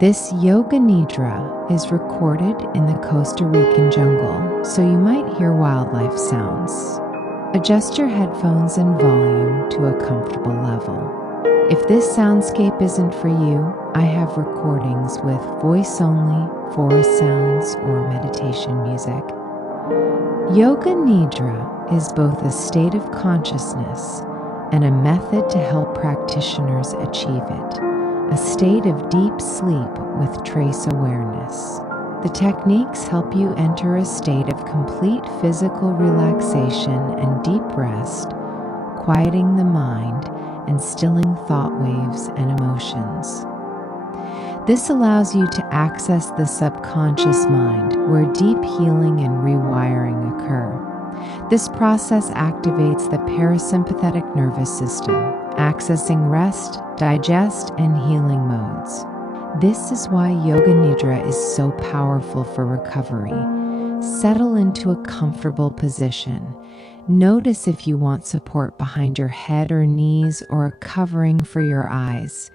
This Yoga Nidra is recorded in the Costa Rican jungle, so you might hear wildlife sounds. Adjust your headphones and volume to a comfortable level. If this soundscape isn't for you, I have recordings with voice-only, forest sounds, or meditation music. Yoga Nidra is both a state of consciousness and a method to help practitioners achieve it, a state of deep sleep with trace awareness. The techniques help you enter a state of complete physical relaxation and deep rest, quieting the mind and stilling thought waves and emotions. This allows you to access the subconscious mind, where deep healing and rewiring occur. This process activates the parasympathetic nervous system, accessing rest, digest, and healing modes. This is why Yoga Nidra is so powerful for recovery. Settle into a comfortable position. Notice if you want support behind your head or knees or a covering for your eyes.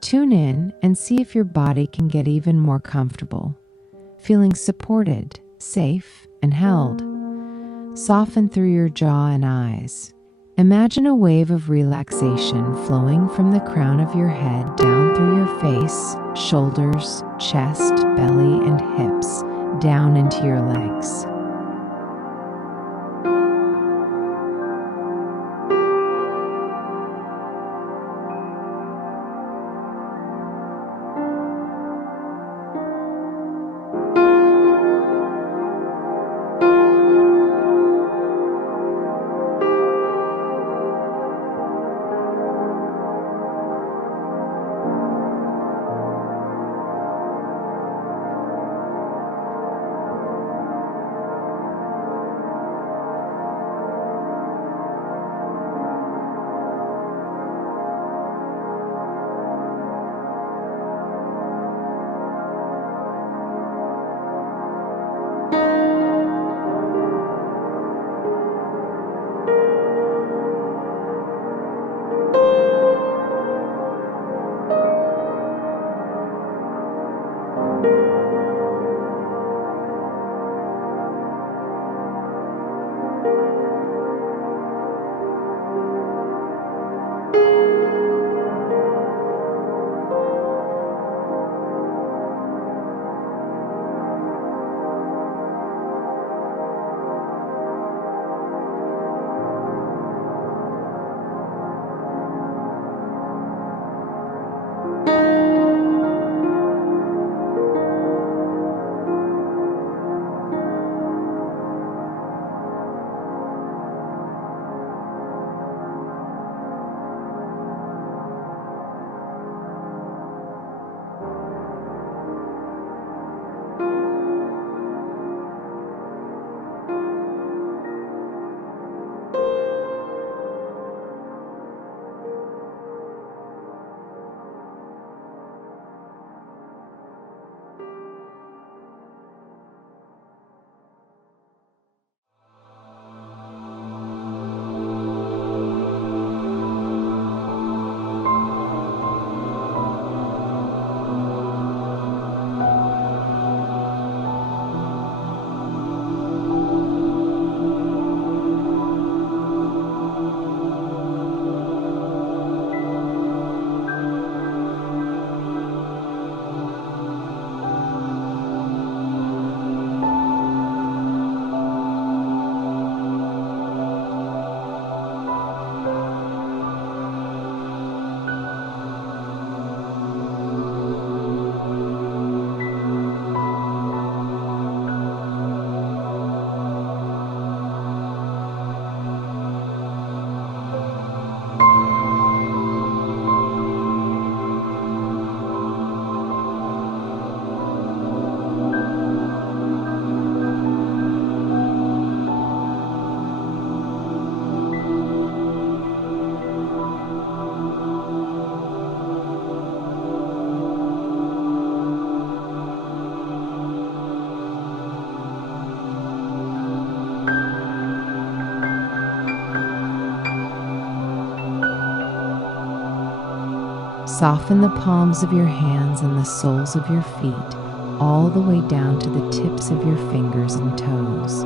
Tune in and see if your body can get even more comfortable, feeling supported, safe, and held. Soften through your jaw and eyes. Imagine a wave of relaxation flowing from the crown of your head down through your face, shoulders, chest, belly, and hips, down into your legs. Soften the palms of your hands and the soles of your feet all the way down to the tips of your fingers and toes.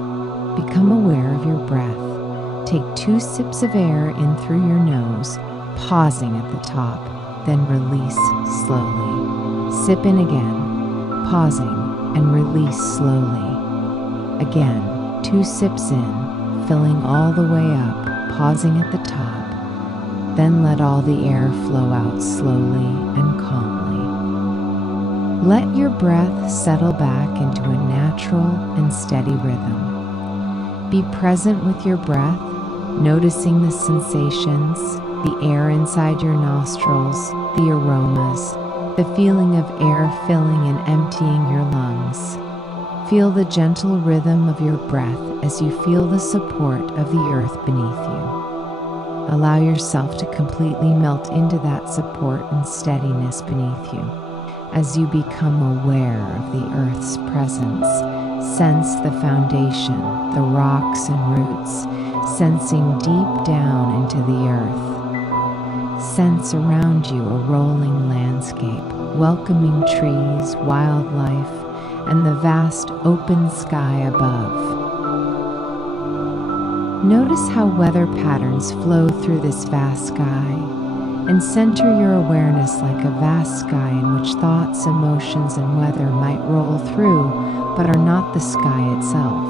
Become aware of your breath. Take 2 sips of air in through your nose, pausing at the top, then release slowly. Sip in again, pausing, and release slowly. Again, 2 sips in, filling all the way up, pausing at the top. Then let all the air flow out slowly and calmly. Let your breath settle back into a natural and steady rhythm. Be present with your breath, noticing the sensations, the air inside your nostrils, the aromas, the feeling of air filling and emptying your lungs. Feel the gentle rhythm of your breath as you feel the support of the earth beneath you. Allow yourself to completely melt into that support and steadiness beneath you. As you become aware of the earth's presence, sense the foundation, the rocks and roots, sensing deep down into the earth. Sense around you a rolling landscape, welcoming trees, wildlife, and the vast open sky above. Notice how weather patterns flow through this vast sky, and center your awareness like a vast sky in which thoughts, emotions, and weather might roll through, but are not the sky itself.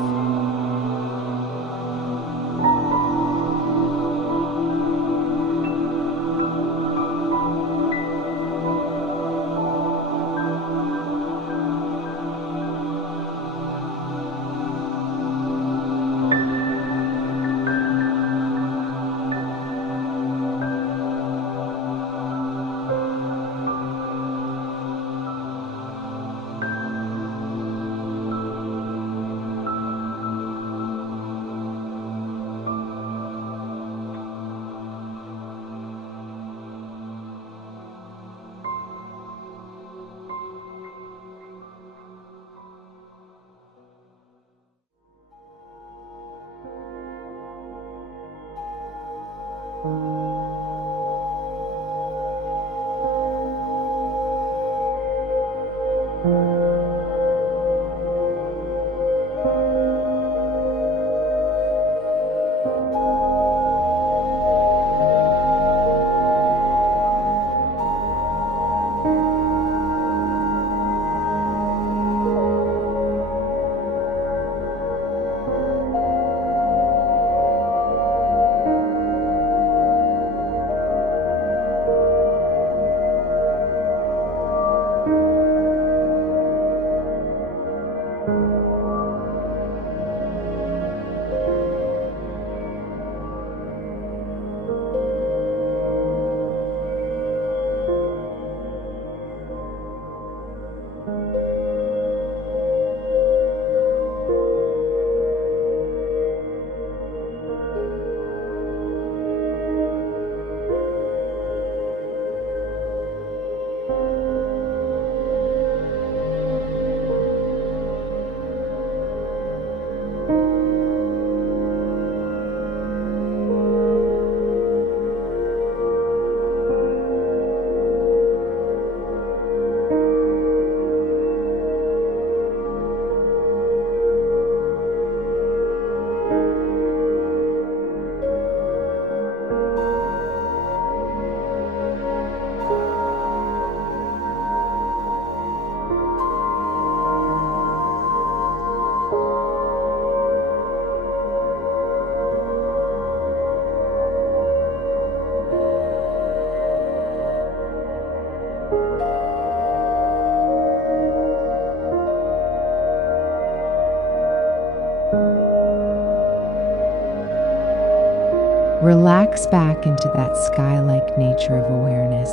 Relax back into that sky-like nature of awareness,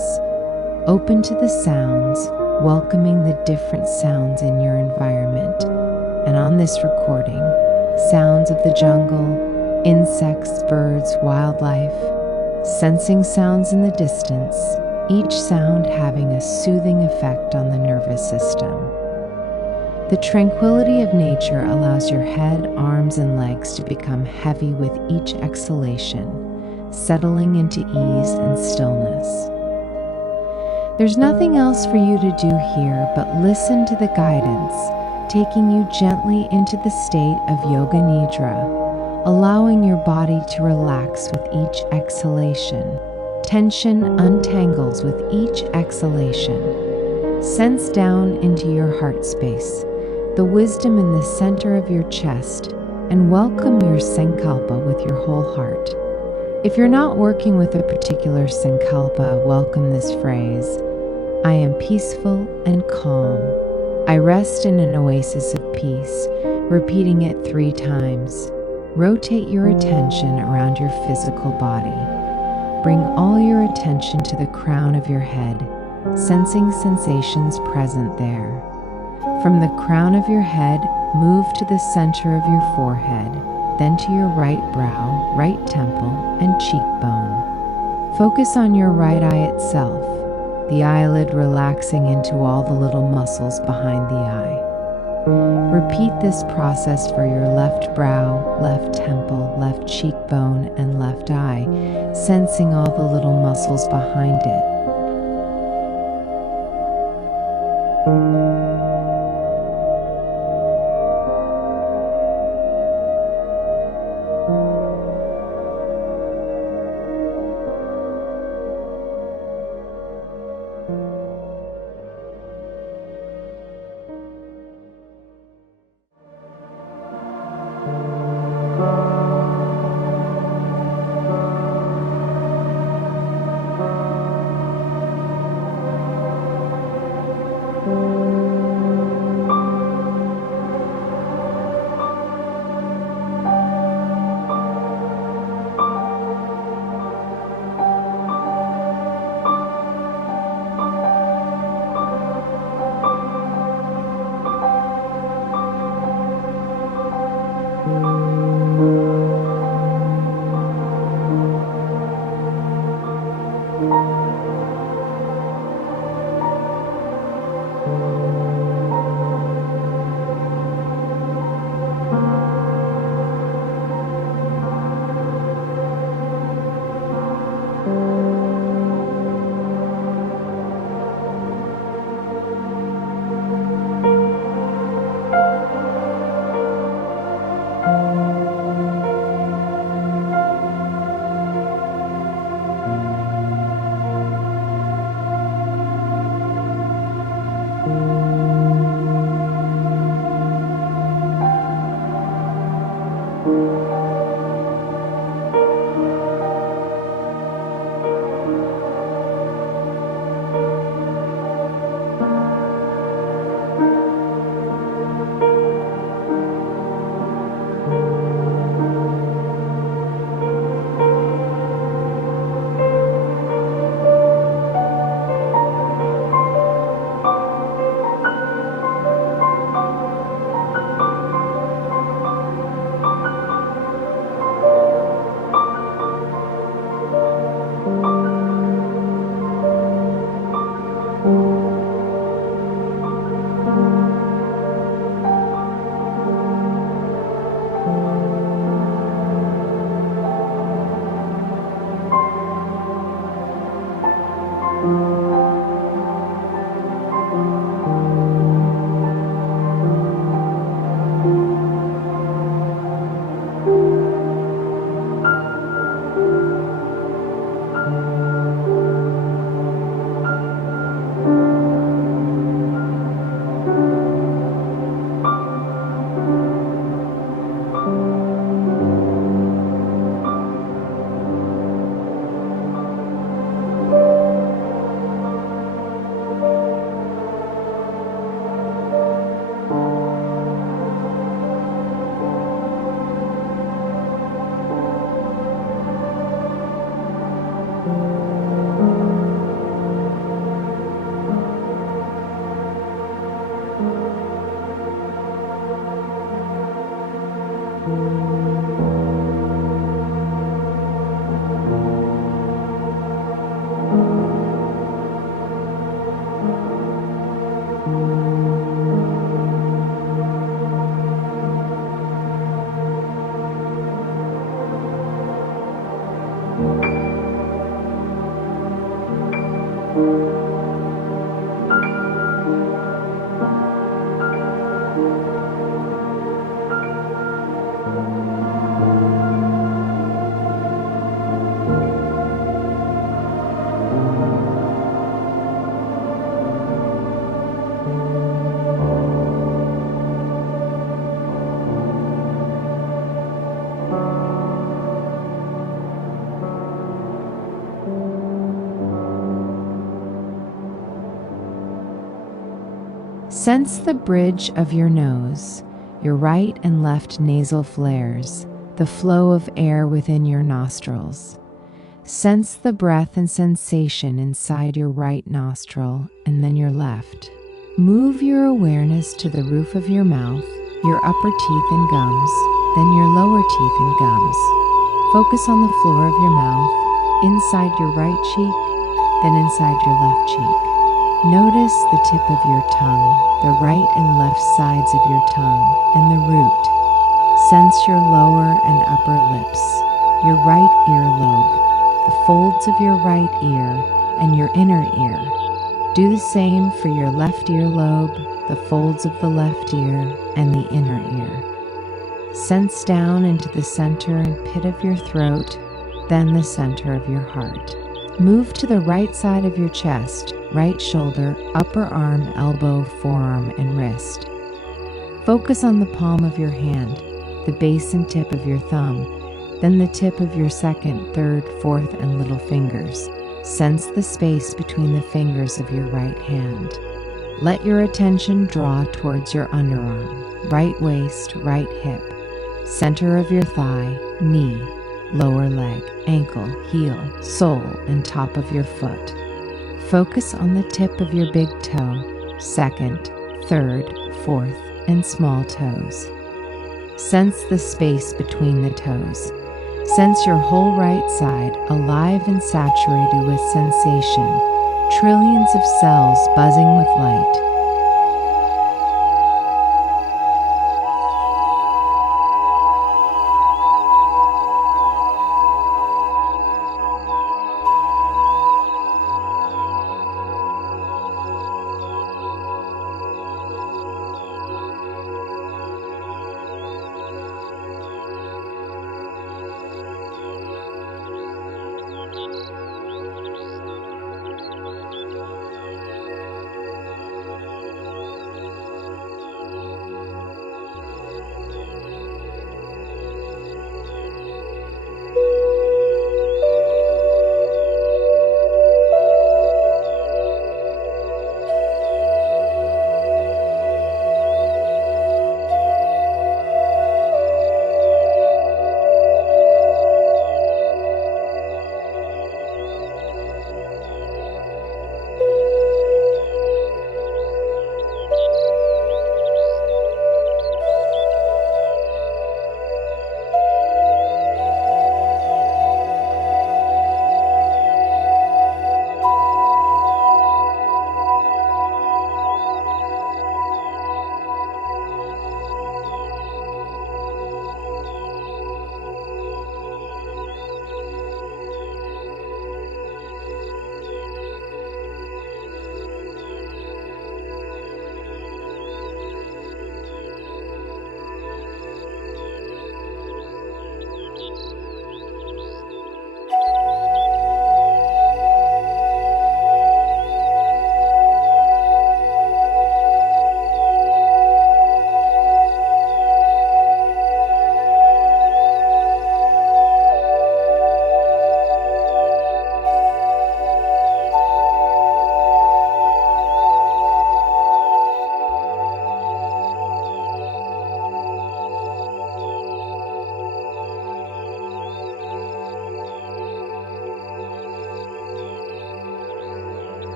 open to the sounds, welcoming the different sounds in your environment. And on this recording, sounds of the jungle, insects, birds, wildlife, sensing sounds in the distance, each sound having a soothing effect on the nervous system. The tranquility of nature allows your head, arms, and legs to become heavy with each exhalation, settling into ease and stillness. There's nothing else for you to do here but listen to the guidance, taking you gently into the state of Yoga Nidra, allowing your body to relax with each exhalation. Tension untangles with each exhalation. Sense down into your heart space, the wisdom in the center of your chest, and welcome your sankalpa with your whole heart. If you're not working with a particular sankalpa, welcome this phrase: I am peaceful and calm. I rest in an oasis of peace, repeating it 3 times. Rotate your attention around your physical body. Bring all your attention to the crown of your head, sensing sensations present there. From the crown of your head, move to the center of your forehead, then to your right brow, right temple, and cheekbone. Focus on your right eye itself, the eyelid relaxing into all the little muscles behind the eye. Repeat this process for your left brow, left temple, left cheekbone, and left eye, sensing all the little muscles behind it. Sense the bridge of your nose, your right and left nasal flares, the flow of air within your nostrils. Sense the breath and sensation inside your right nostril and then your left. Move your awareness to the roof of your mouth, your upper teeth and gums, then your lower teeth and gums. Focus on the floor of your mouth, inside your right cheek, then inside your left cheek. Notice the tip of your tongue, the right and left sides of your tongue, and the root. Sense your lower and upper lips, your right earlobe, the folds of your right ear, and your inner ear. Do the same for your left earlobe, the folds of the left ear, and the inner ear. Sense down into the center and pit of your throat, then the center of your heart. Move to the right side of your chest, right shoulder, upper arm, elbow, forearm, and wrist. Focus on the palm of your hand, the base and tip of your thumb, then the tip of your second, third, fourth, and little fingers. Sense the space between the fingers of your right hand. Let your attention draw towards your underarm, right waist, right hip, center of your thigh, knee, lower leg, ankle, heel, sole, and top of your foot. Focus on the tip of your big toe, second, third, fourth, and small toes. Sense the space between the toes. Sense your whole right side alive and saturated with sensation, trillions of cells buzzing with light.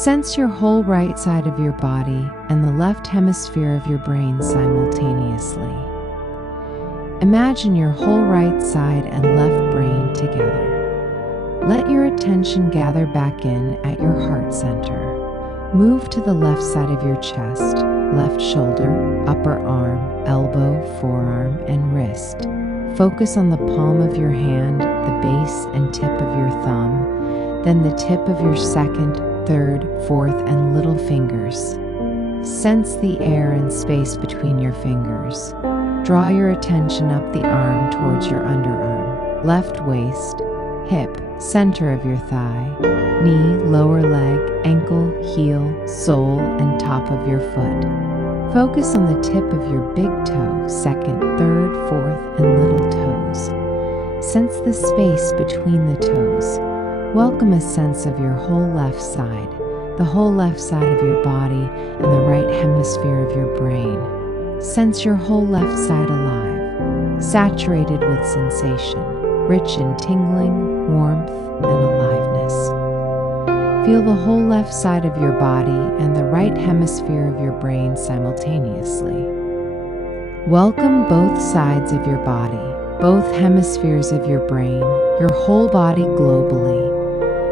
Sense your whole right side of your body and the left hemisphere of your brain simultaneously. Imagine your whole right side and left brain together. Let your attention gather back in at your heart center. Move to the left side of your chest, left shoulder, upper arm, elbow, forearm, and wrist. Focus on the palm of your hand, the base and tip of your thumb, then the tip of your second, third, fourth, and little fingers. Sense the air and space between your fingers. Draw your attention up the arm towards your underarm, left waist, hip, center of your thigh, knee, lower leg, ankle, heel, sole, and top of your foot. Focus on the tip of your big toe, second, third, fourth, and little toes. Sense the space between the toes. Welcome a sense of your whole left side, the whole left side of your body, and the right hemisphere of your brain. Sense your whole left side alive, saturated with sensation, rich in tingling, warmth, and aliveness. Feel the whole left side of your body and the right hemisphere of your brain simultaneously. Welcome both sides of your body, both hemispheres of your brain, your whole body globally.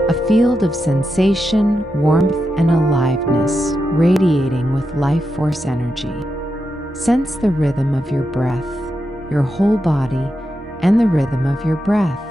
A field of sensation, warmth, and aliveness radiating with life force energy. Sense the rhythm of your breath, your whole body, and the rhythm of your breath.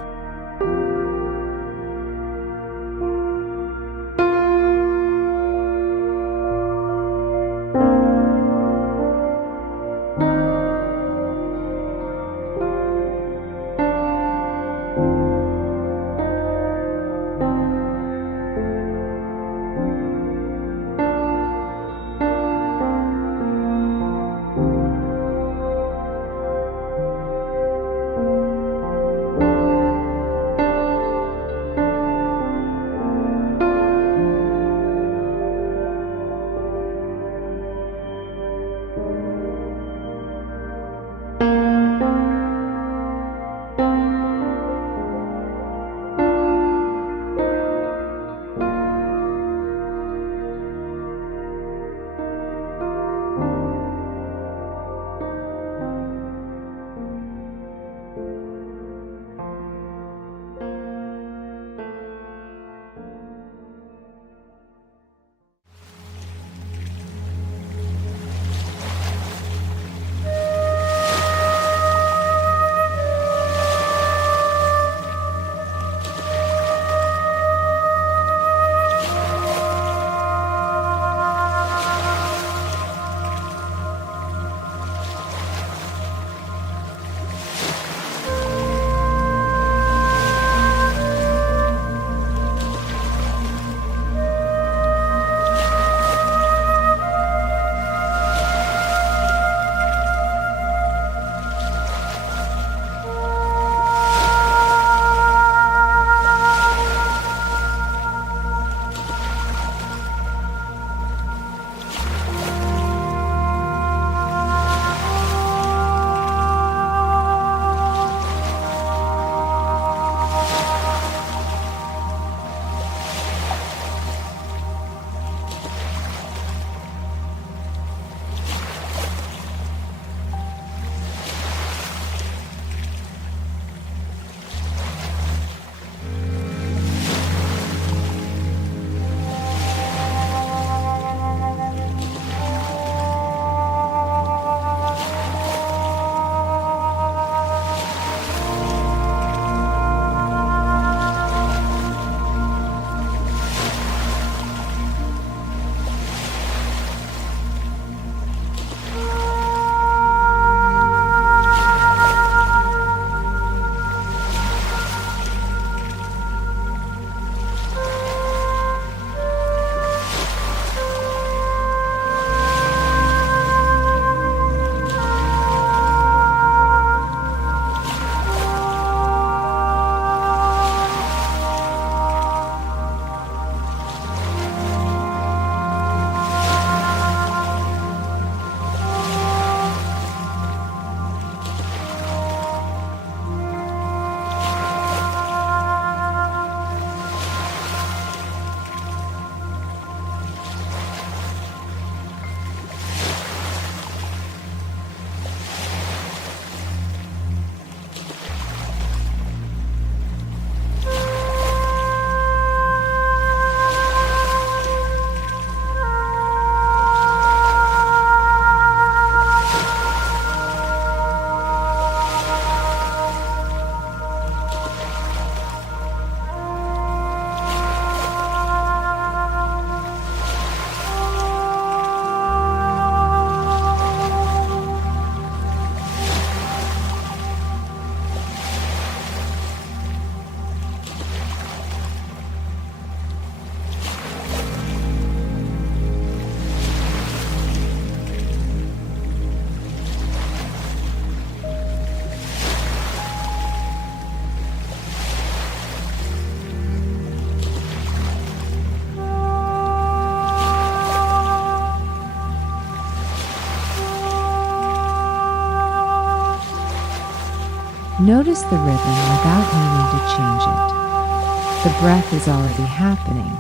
Notice the rhythm without needing to change it. The breath is already happening.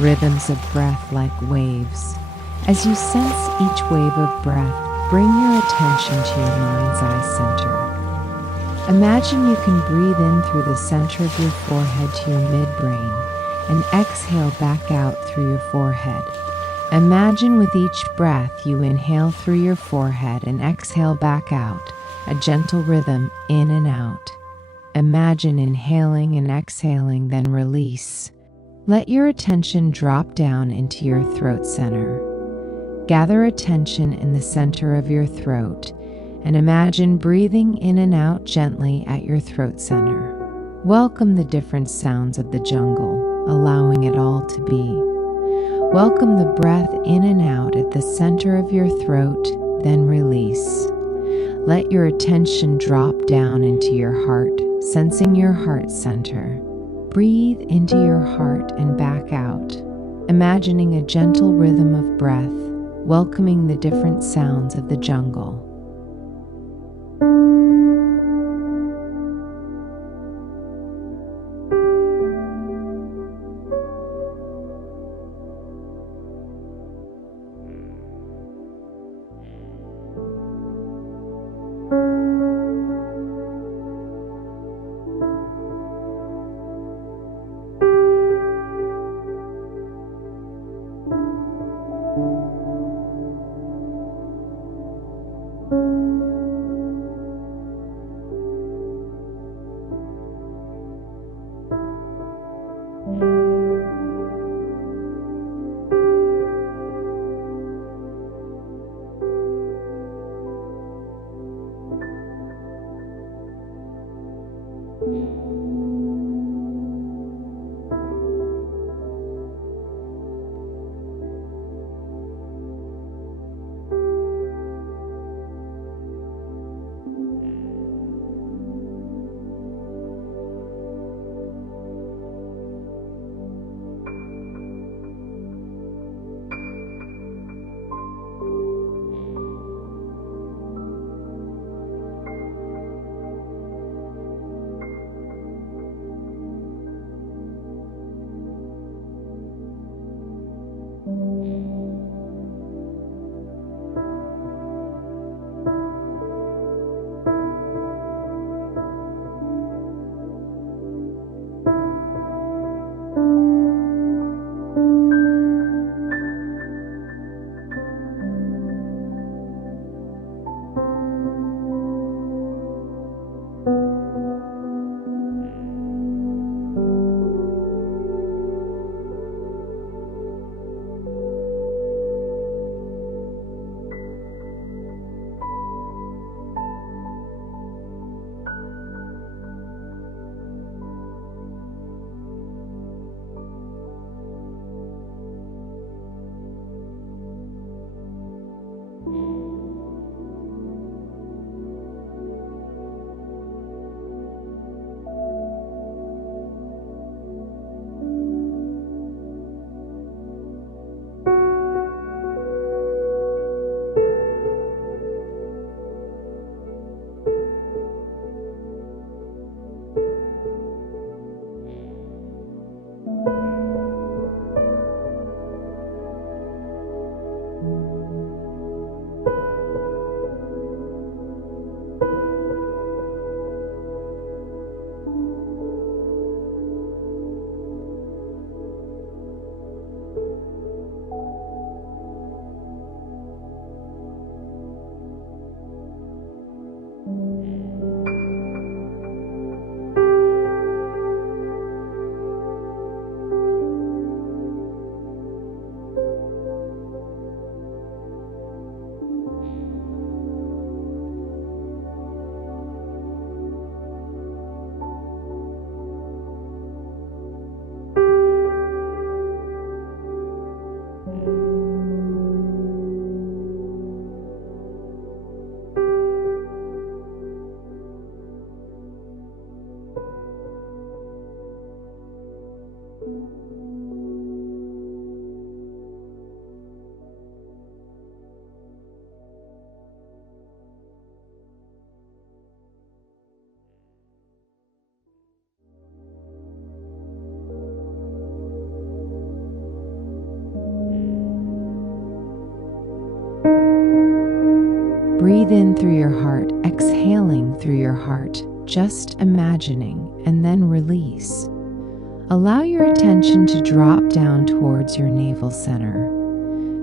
Rhythms of breath like waves. As you sense each wave of breath, bring your attention to your mind's eye center. Imagine you can breathe in through the center of your forehead to your midbrain and exhale back out through your forehead. Imagine with each breath you inhale through your forehead and exhale back out, a gentle rhythm in and out. Imagine inhaling and exhaling, then release. Let your attention drop down into your throat center. Gather attention in the center of your throat and imagine breathing in and out gently at your throat center. Welcome the different sounds of the jungle, allowing it all to be. Welcome the breath in and out at the center of your throat, then release. Let your attention drop down into your heart, sensing your heart center. Breathe into your heart and back out, imagining a gentle rhythm of breath, welcoming the different sounds of the jungle. in through your heart, exhaling through your heart, just imagining, and then release. Allow your attention to drop down towards your navel center.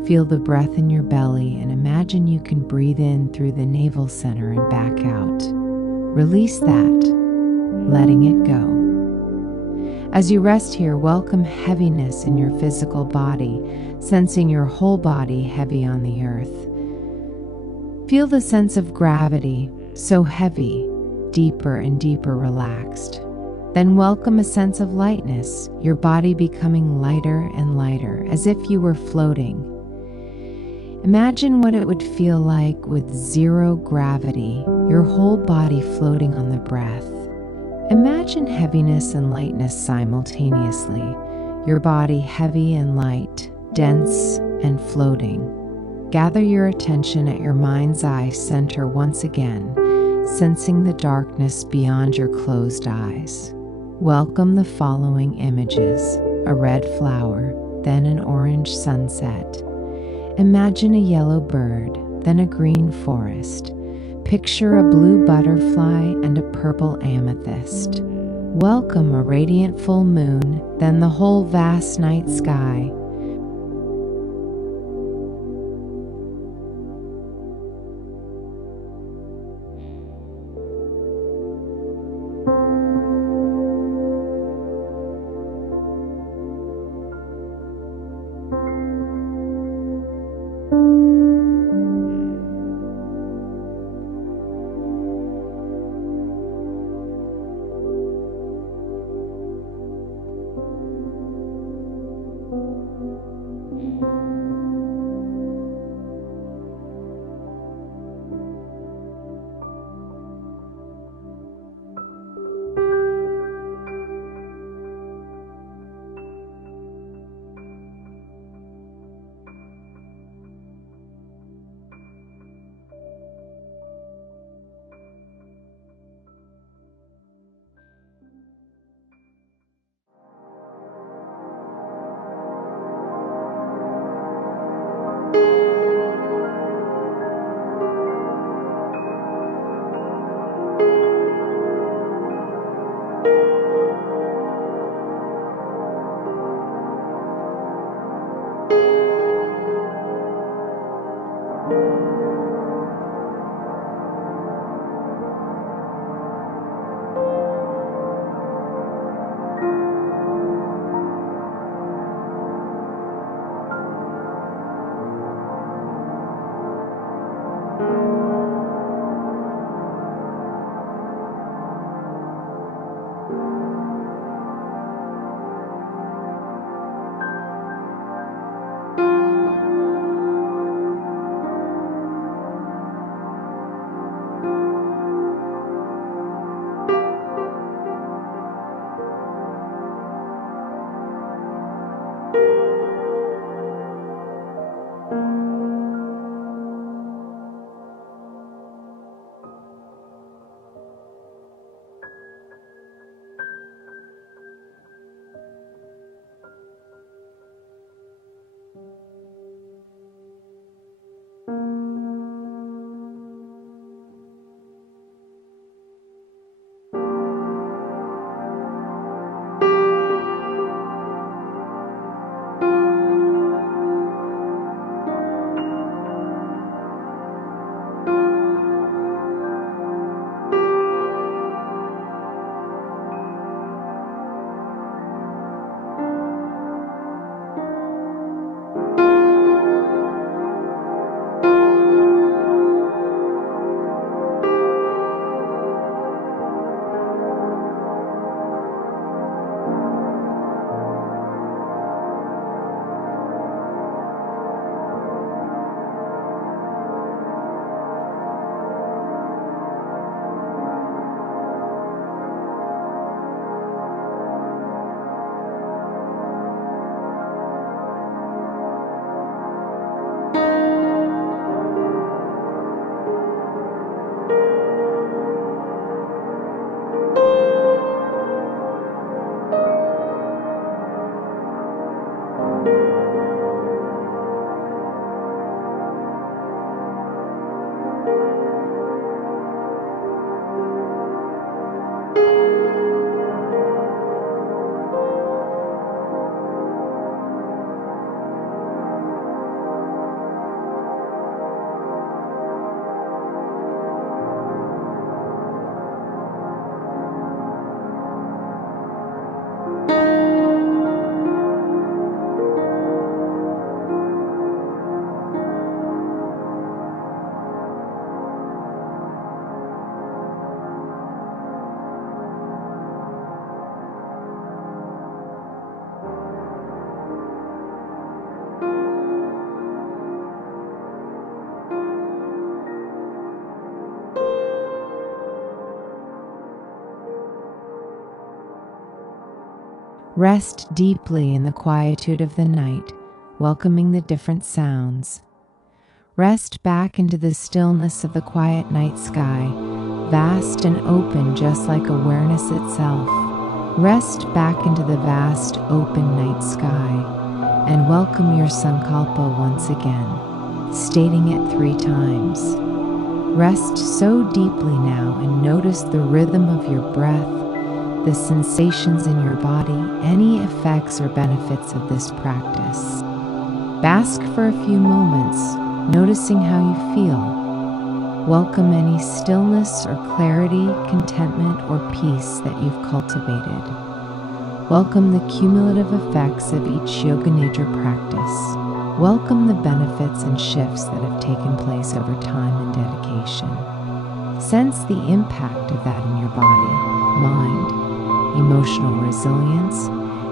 Feel the breath in your belly and imagine you can breathe in through the navel center and back out. Release that, letting it go. As you rest here, welcome heaviness in your physical body, sensing your whole body heavy on the earth. Feel the sense of gravity, so heavy, deeper and deeper relaxed. Then welcome a sense of lightness, your body becoming lighter and lighter, as if you were floating. Imagine what it would feel like with zero gravity, your whole body floating on the breath. Imagine heaviness and lightness simultaneously, your body heavy and light, dense and floating. Gather your attention at your mind's eye center once again, sensing the darkness beyond your closed eyes. Welcome the following images: a red flower, then an orange sunset. Imagine a yellow bird, then a green forest. Picture a blue butterfly and a purple amethyst. Welcome a radiant full moon, then the whole vast night sky. Rest deeply in the quietude of the night, welcoming the different sounds. Rest back into the stillness of the quiet night sky, vast and open just like awareness itself. Rest back into the vast, open night sky, and welcome your sankalpa once again, stating it 3 times. Rest so deeply now and notice the rhythm of your breath, the sensations in your body, any effects or benefits of this practice. Bask for a few moments, noticing how you feel. Welcome any stillness or clarity, contentment, or peace that you've cultivated. Welcome the cumulative effects of each Yoga Nidra practice. Welcome the benefits and shifts that have taken place over time and dedication. Sense the impact of that in your body, mind, emotional resilience,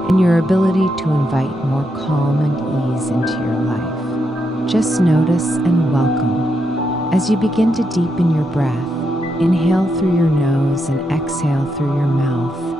and your ability to invite more calm and ease into your life. Just notice and welcome. As you begin to deepen your breath, inhale through your nose and exhale through your mouth.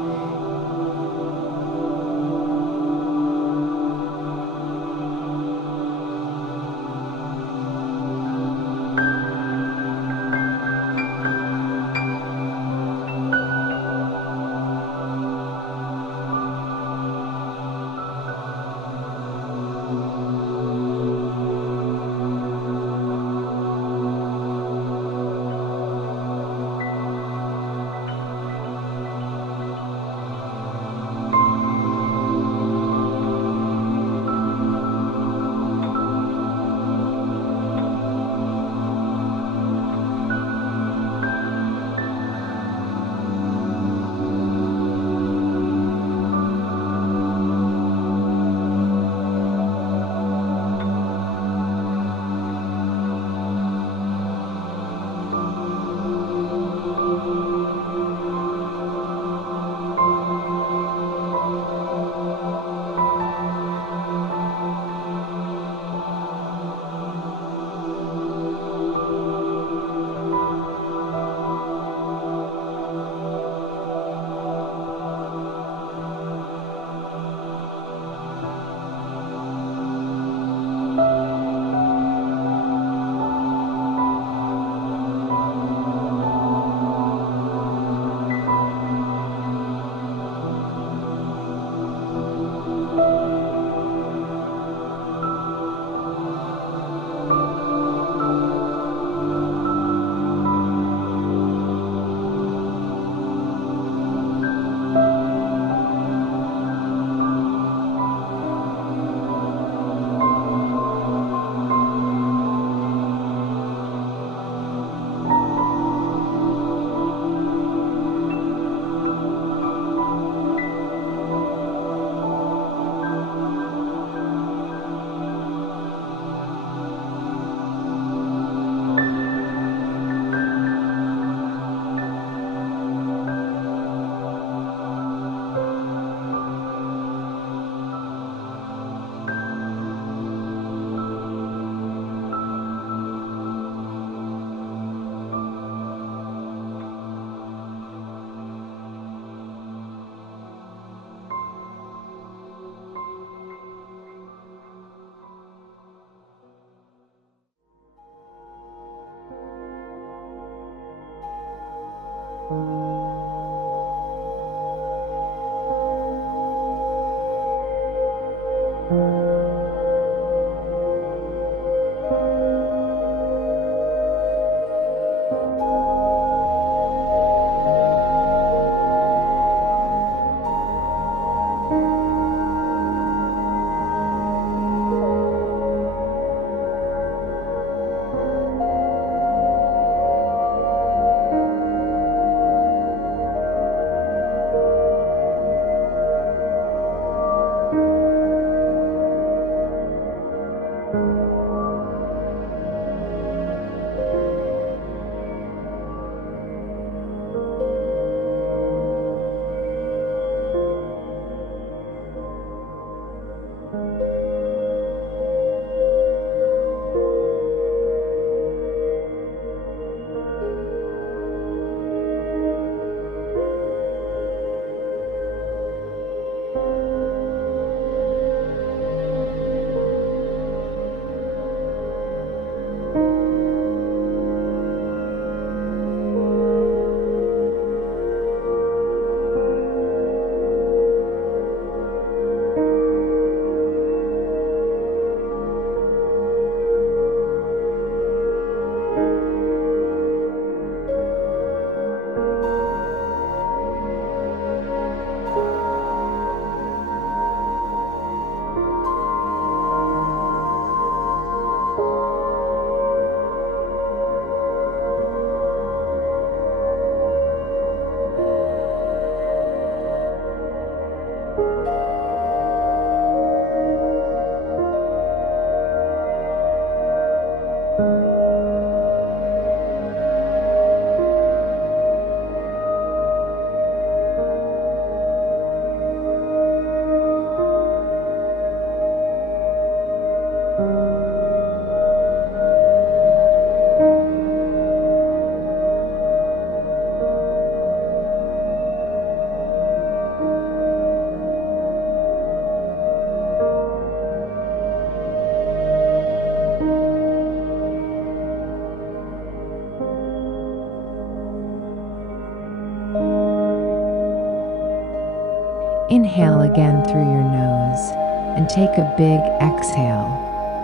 Inhale again through your nose and take a big exhale.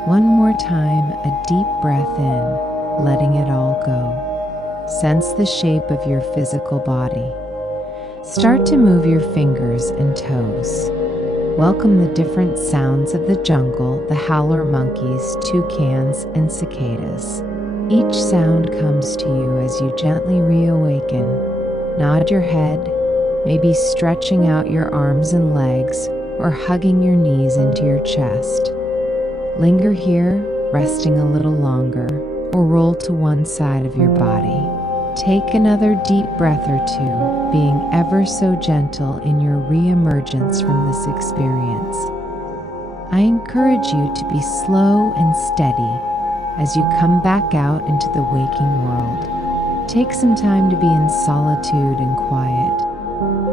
One more time, a deep breath in, letting it all go. Sense the shape of your physical body. Start to move your fingers and toes. Welcome the different sounds of the jungle, the howler monkeys, toucans, and cicadas. Each sound comes to you as you gently reawaken. Nod your head, maybe stretching out your arms and legs or hugging your knees into your chest. Linger here, resting a little longer, or roll to one side of your body. Take another deep breath or two, being ever so gentle in your re-emergence from this experience. I encourage you to be slow and steady as you come back out into the waking world. Take some time to be in solitude and quiet,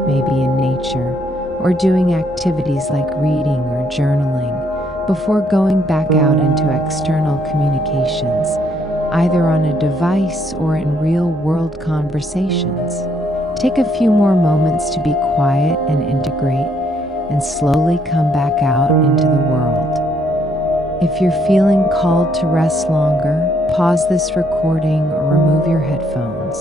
maybe in nature, or doing activities like reading or journaling, before going back out into external communications, either on a device or in real-world conversations. Take a few more moments to be quiet and integrate, and slowly come back out into the world. If you're feeling called to rest longer, pause this recording or remove your headphones.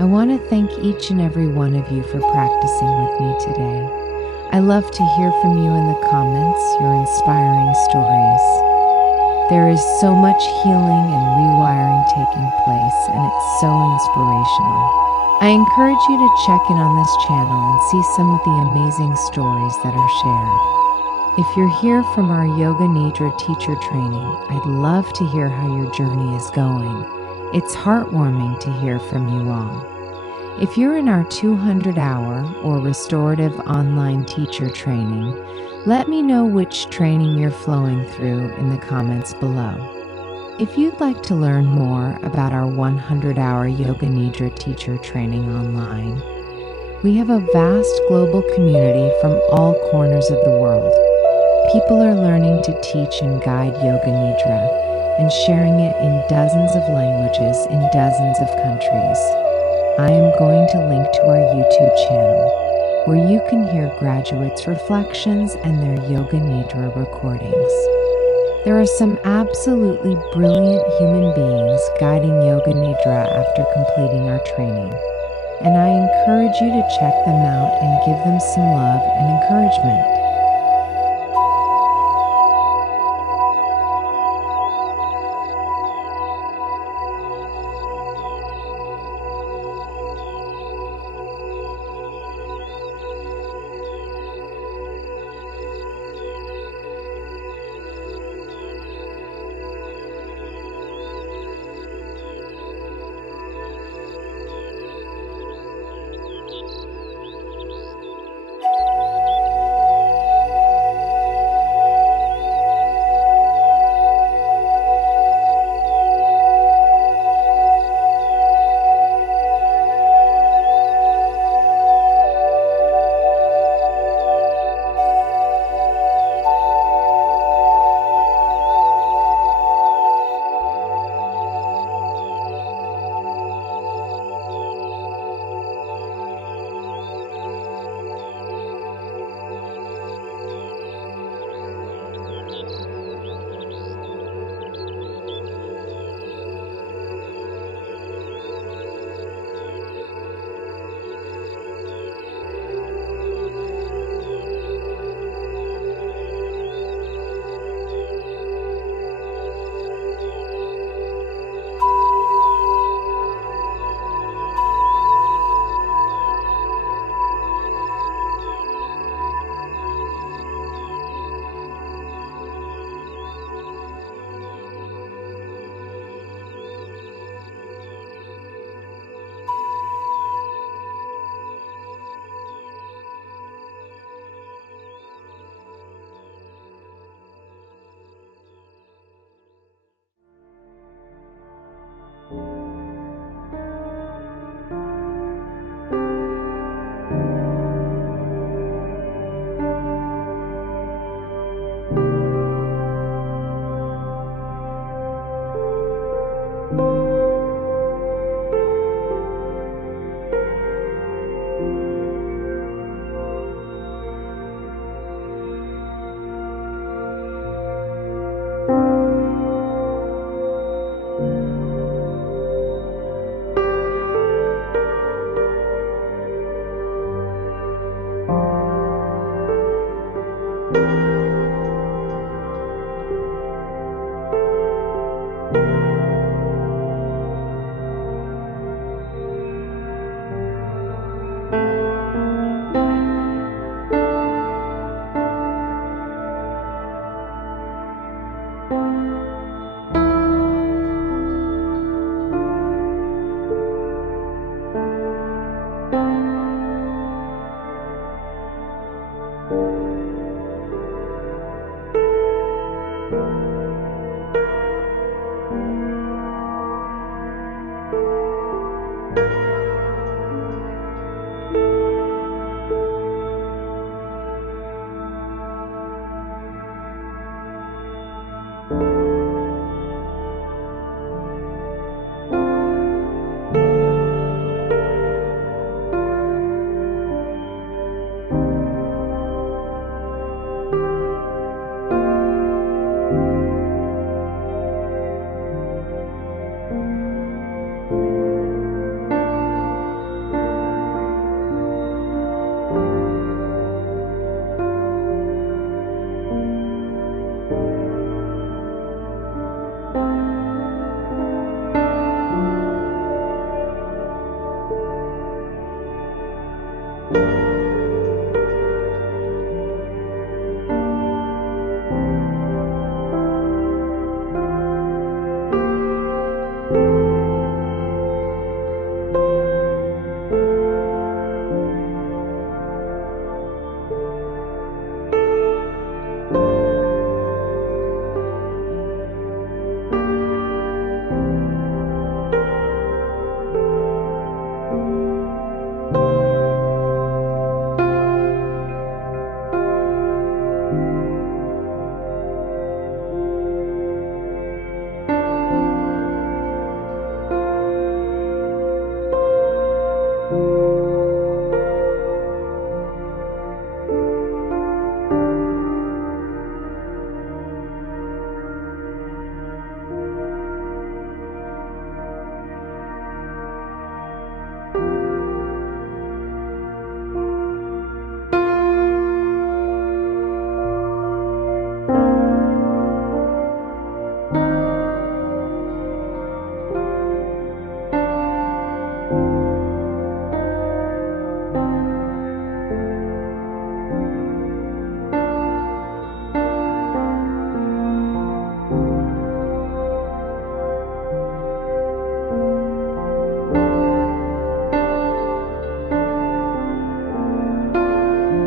I want to thank each and every one of you for practicing with me today. I love to hear from you in the comments, your inspiring stories. There is so much healing and rewiring taking place, and it's so inspirational. I encourage you to check in on this channel and see some of the amazing stories that are shared. If you're here from our Yoga Nidra teacher training, I'd love to hear how your journey is going. It's heartwarming to hear from you all. If you're in our 200-hour or restorative online teacher training, let me know which training you're flowing through in the comments below. If you'd like to learn more about our 100-hour Yoga Nidra teacher training online, we have a vast global community from all corners of the world. People are learning to teach and guide Yoga Nidra and sharing it in dozens of languages in dozens of countries. I am going to link to our YouTube channel, where you can hear graduates' reflections and their Yoga Nidra recordings. There are some absolutely brilliant human beings guiding Yoga Nidra after completing our training, and I encourage you to check them out and give them some love and encouragement.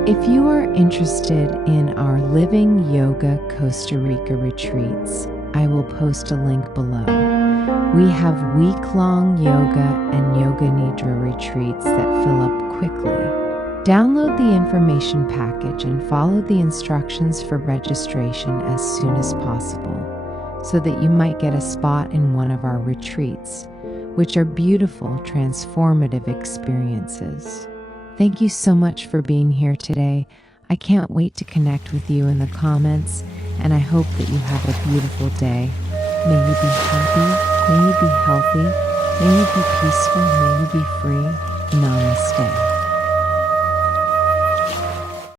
If you are interested in our Living Yoga Costa Rica retreats, I will post a link below. We have week-long yoga and Yoga Nidra retreats that fill up quickly. Download the information package and follow the instructions for registration as soon as possible so that you might get a spot in one of our retreats, which are beautiful, transformative experiences. Thank you so much for being here today. I can't wait to connect with you in the comments, and I hope that you have a beautiful day. May you be happy, may you be healthy, may you be peaceful, may you be free. Namaste.